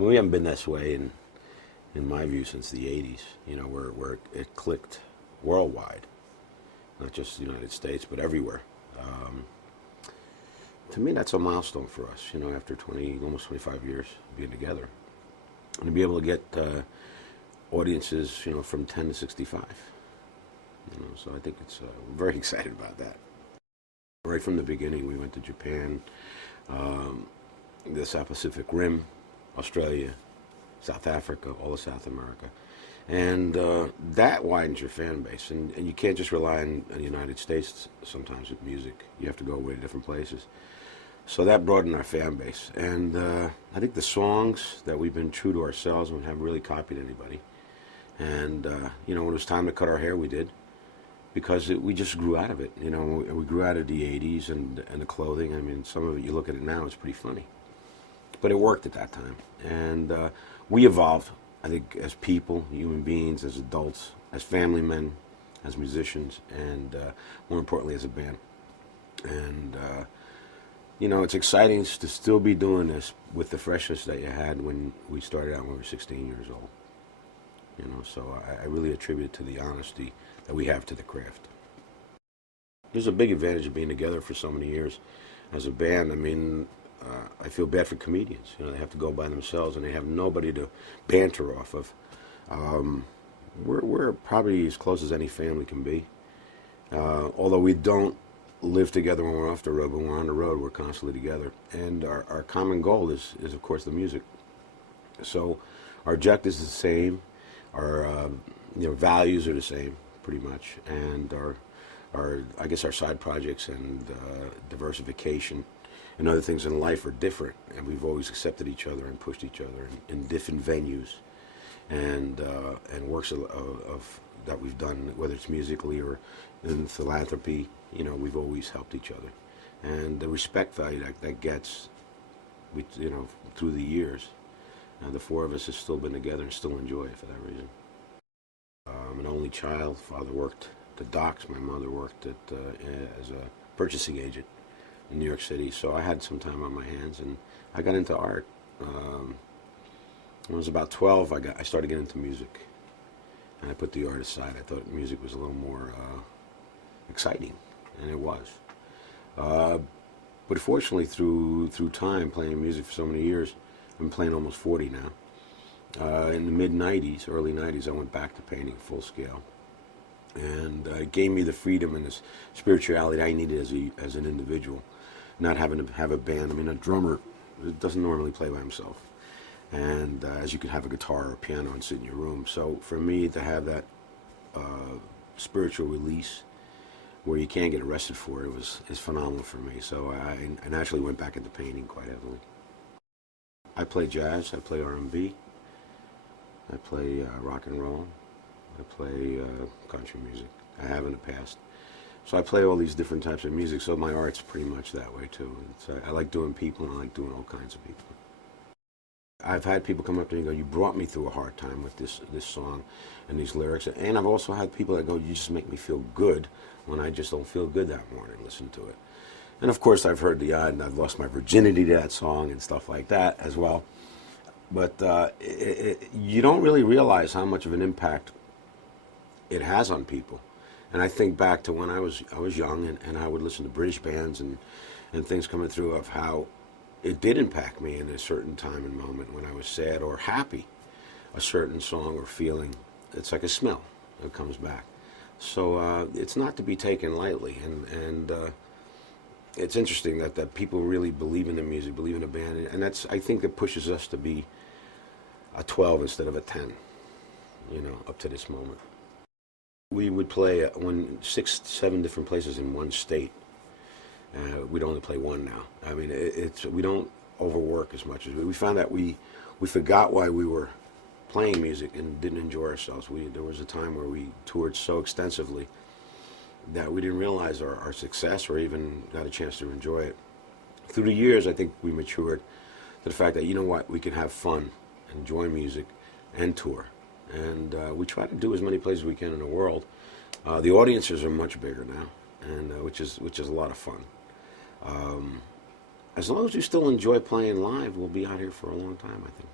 We haven't been this way in my view, since the '80s. You know, where it clicked worldwide, not just the United States, but everywhere. Um, to me, that's a milestone for us. You know, after 20, almost 25 years being together, and to be able to get audiences, you know, from 10 to 65. You know, so I think it's we're very excited about that. Right from the beginning, we went to Japan, um, the South Pacific Rim, Australia, South Africa, all of South America. And that widens your fan base. And you can't just rely on the United States sometimes with music. You have to go away to different places. So that broadened our fan base. And I think the songs that we've been true to ourselves and haven't really copied anybody. And, you know, when it was time to cut our hair, we did. Because we just grew out of it. You know, we grew out of the '80s and the clothing. I mean, some of it, you look at it now, it's pretty funny. But it worked at that time. And we evolved, I think, as people, human beings, as adults, as family men, as musicians, and more importantly, as a band. And, you know, it's exciting to still be doing this with the freshness that you had when we started out when we were 16 years old. You know, so I really attribute it to the honesty that we have to the craft. There's a big advantage of being together for so many years as a band. I mean, I feel bad for comedians. You know, they have to go by themselves and they have nobody to banter off of. We're probably as close as any family can be. Although we don't live together when we're off the road, but when we're on the road, we're constantly together. And our common goal is, of course, the music. So our objectives is the same. Our you know, values are the same, pretty much. And our I guess our side projects and diversification and other things in life are different, and we've always accepted each other and pushed each other in different venues and works of that we've done, whether it's musically or in philanthropy. You know, we've always helped each other, and the respect value that gets, you know, through the years. The four of us have still been together and still enjoy it for that reason. I'm an only child. Father worked at the docks. My mother worked as a purchasing agent in New York City, so I had some time on my hands, and I got into art. When I was about 12, I started getting into music, and I put the art aside. I thought music was a little more exciting, and it was. But fortunately, through time, playing music for so many years, I've been playing almost 40 now. In the mid-'90s, early '90s, I went back to painting full scale. And it gave me the freedom and the spirituality I needed as an individual, not having to have a band. I mean, a drummer doesn't normally play by himself. And as you could have a guitar or a piano and sit in your room. So for me to have that spiritual release where you can't get arrested for it is phenomenal for me. So I naturally went back into painting quite heavily. I play jazz, I play R&B, I play rock and roll, I play country music. I have in the past. So I play all these different types of music, so my art's pretty much that way too. I like doing people, and I like doing all kinds of people. I've had people come up to me and go, "You brought me through a hard time with this song and these lyrics." And I've also had people that go, "You just make me feel good when I just don't feel good that morning, listen to it." And of course, I've heard the odd, and I've lost my virginity to that song and stuff like that as well. But you don't really realize how much of an impact it has on people. And I think back to when I was young, and I would listen to British bands and things coming through of how it did impact me in a certain time and moment when I was sad or happy. A certain song or feeling, it's like a smell that comes back. So it's not to be taken lightly, and it's interesting that people really believe in the music, believe in the band, and that's, I think, that pushes us to be a 12 instead of a 10, you know, up to this moment. We would play 6, 7 different places in one state. We'd only play one now. I mean, we don't overwork as much as we found that we forgot why we were playing music and didn't enjoy ourselves. There was a time where we toured so extensively that we didn't realize our success or even got a chance to enjoy it. Through the years, I think we matured to the fact that, you know what, we can have fun, enjoy music, and tour. And we try to do as many places as we can in the world. The audiences are much bigger now, and which is a lot of fun. As long as you still enjoy playing live, we'll be out here for a long time, I think.